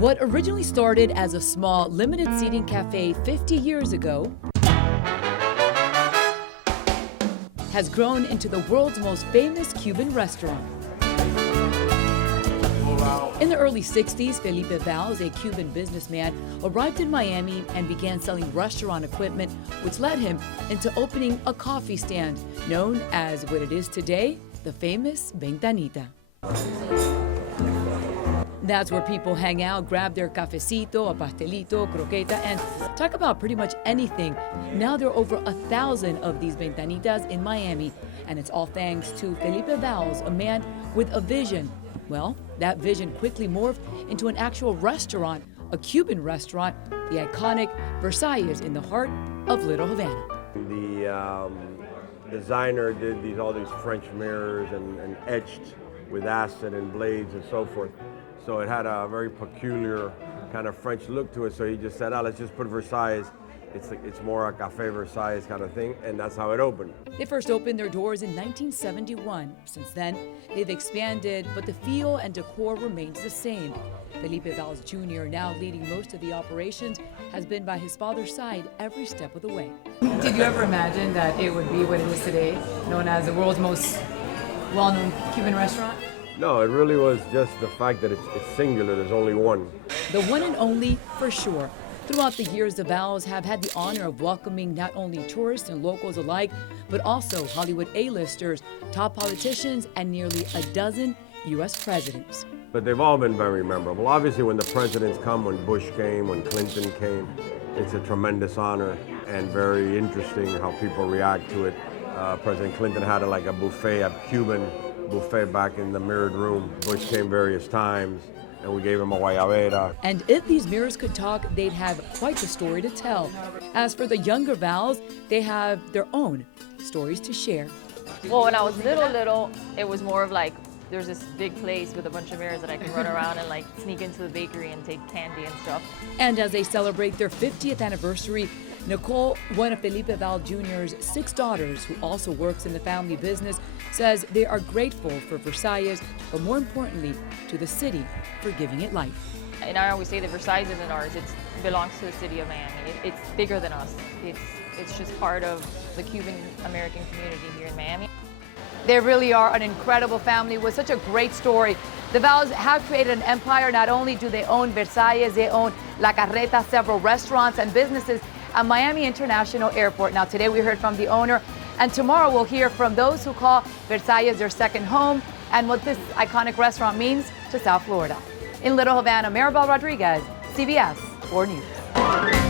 What originally started as a small, limited seating cafe 50 years ago has grown into the world's most famous Cuban restaurant. In the early 60s, Felipe Valls, a Cuban businessman, arrived in Miami and began selling restaurant equipment, which led him into opening a coffee stand known as what it is today, the famous Ventanita. That's where people hang out, grab their cafecito, a pastelito, croqueta, and talk about pretty much anything. Now there are over 1,000 of these Ventanitas in Miami, and it's all thanks to Felipe Valls, a man with a vision. Well, that vision quickly morphed into an actual restaurant, a Cuban restaurant, the iconic Versailles in the heart of Little Havana. The designer did all these French mirrors and etched with acid and blades and so forth. So it had a very peculiar kind of French look to it. So he just said, let's just put Versailles. It's more a Cafe Versailles kind of thing, and that's how it opened. They first opened their doors in 1971. Since then, they've expanded, but the feel and decor remains the same. Felipe Valls Jr., now leading most of the operations, has been by his father's side every step of the way. Did you ever imagine that it would be what it is today, known as the world's most well-known Cuban restaurant? No, it really was just the fact that it's singular. There's only one. The one and only, for sure. Throughout the years, the Valls have had the honor of welcoming not only tourists and locals alike, but also Hollywood A-listers, top politicians, and nearly a dozen U.S. presidents. But they've all been very memorable. Obviously, when the presidents come, when Bush came, when Clinton came, it's a tremendous honor and very interesting how people react to it. President Clinton had a buffet, a Cuban buffet back in the mirrored room. Bush came various times, and we gave him a guayabera. And if these mirrors could talk, they'd have quite the story to tell. As for the younger Valls, they have their own stories to share. Well, when I was little, it was more of like, there's this big place with a bunch of mirrors that I can run around and sneak into the bakery and take candy and stuff. And as they celebrate their 50th anniversary, Nicole, one of Felipe Valls Jr.'s 6 daughters, who also works in the family business, says they are grateful for Versailles, but more importantly, to the city for giving it life. And I always say that Versailles isn't ours, it belongs to the city of Miami. It's bigger than us. It's just part of the Cuban American community here in Miami. They really are an incredible family with such a great story. The Valls have created an empire. Not only do they own Versailles, they own La Carreta, several restaurants and businesses at Miami International Airport. Now, today we heard from the owner, and tomorrow we'll hear from those who call Versailles their second home and what this iconic restaurant means to South Florida. In Little Havana, Maribel Rodriguez, CBS 4 News.